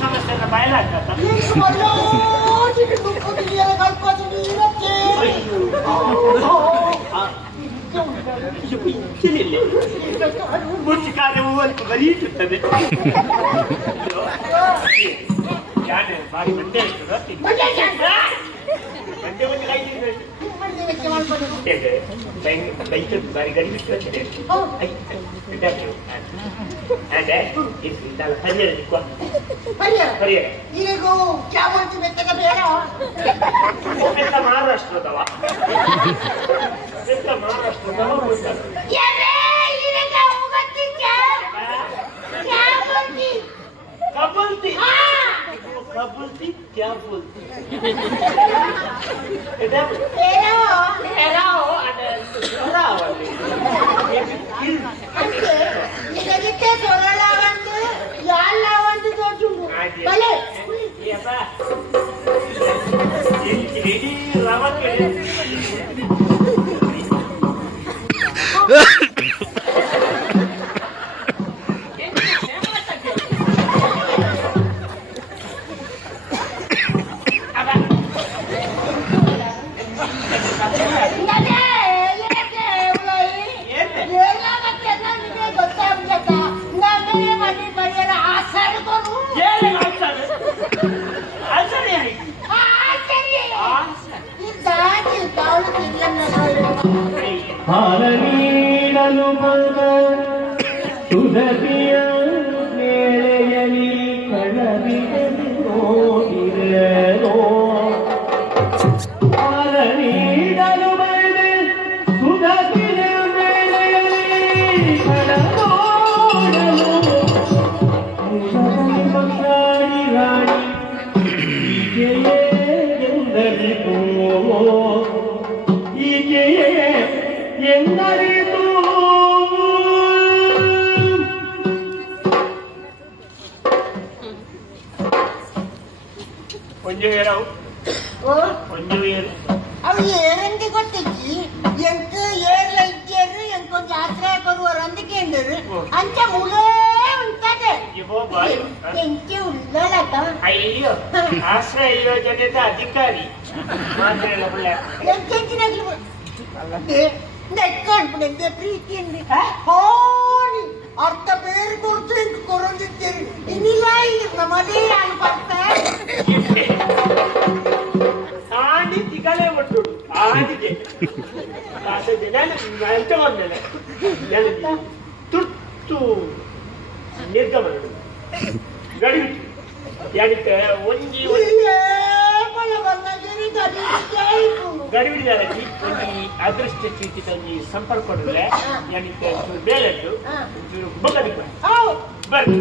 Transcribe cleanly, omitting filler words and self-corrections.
సమస్య బయలాగా ಮುಚ್ಚಿಕಾದ ಹೂವನ್ನು ಬರೀಟುತ್ತದೆ ಬಾರಿ ಮಂಡೆ ಬಾರಿ ಗಡಿ ಮಹಾರಾಷ್ಟ್ರದವ बोलती क्या बोलती क्या बोलती ಹಾರನೀಡಲು ಬಂದ ಸುಧತಿಯ ಮೇಳೆಯಲಿ ಕಳವಿದರು ನೋಡಿರೋ ಹಾರನೀಡಲು ಬಂದ ಸುಧತಿಯ ಮೇಳೆಯಲಿ ಕಳನೋಡಲು ಮಕ್ಕಳಿ ರಾಣಿ ಹೀಗೆಯೇ ಎಂದರಿತು ಹೀಗೆಯೇ ಎಂದರಿತು ಒಂಜುವೇರವು ಒಂಜುವೇರು ಅವು ಏರಂತೆ ಗೊತ್ತಿಜ್ಜಿ ಎಂಕ್ ಏರ್ಲ ಇಜ್ಜೇರು ಎಂಕೊಂಚ ಆಶ್ರಯ ಕೊರುವರು ಅಂದಕ್ಕೆ ಎಂದರು ಅಂಚ ಮುಳೇ ಉಂಟದೆ ಎಂಚೆ ಉಳ್ಳಲಕ ಅಯ್ಯೋ ಆಶ್ರಯ ಯೋಜನೆದ ಅಧಿಕಾರಿ ಮಾತ್ರ ಎಂಚೆಂಚಿನಾಗ್ಲಿ ನೆಟ್ಕೊಂಡ್ಬಿಡಿದ್ದೆ ಪ್ರೀತಿಯಲ್ಲಿ ಹೋಣಿ ಅರ್ಥ ಬೇರೆ ಕೊಡ್ತು ಎಂಕ್ ಕೊರೊಂದಿದ್ದೇನೆ ಇನ್ನಿಲ್ಲ ಈಗ ನಮ್ಮದೇ ನಾನು ಬರ್ತಾರೆ ಆಡಿ ತಿಗಲೇ ಒಟ್ಟು ಆಡಿಗೆ ಎಂತ ಬಂದೇನೆ ತುರ್ತು ನಿರ್ಗಮನ ಗಡಿ ಯಾಡಿಕ್ಕೆ ಒಂಜಿ ಗಡಿಬಿಡಿದಾಗಿ ಒಂದು ಅದೃಷ್ಟ ಚೀಟಿ ತಂಗಿ ಸಂಪರ್ಕ ಕೊಡಿದ್ರೆ ಯಾಡಿಕ್ಕೆ ಬೇಲೆಟ್ಟು ಬಗ್ಗದಿಕ್ಕ ಬರ್ರಿ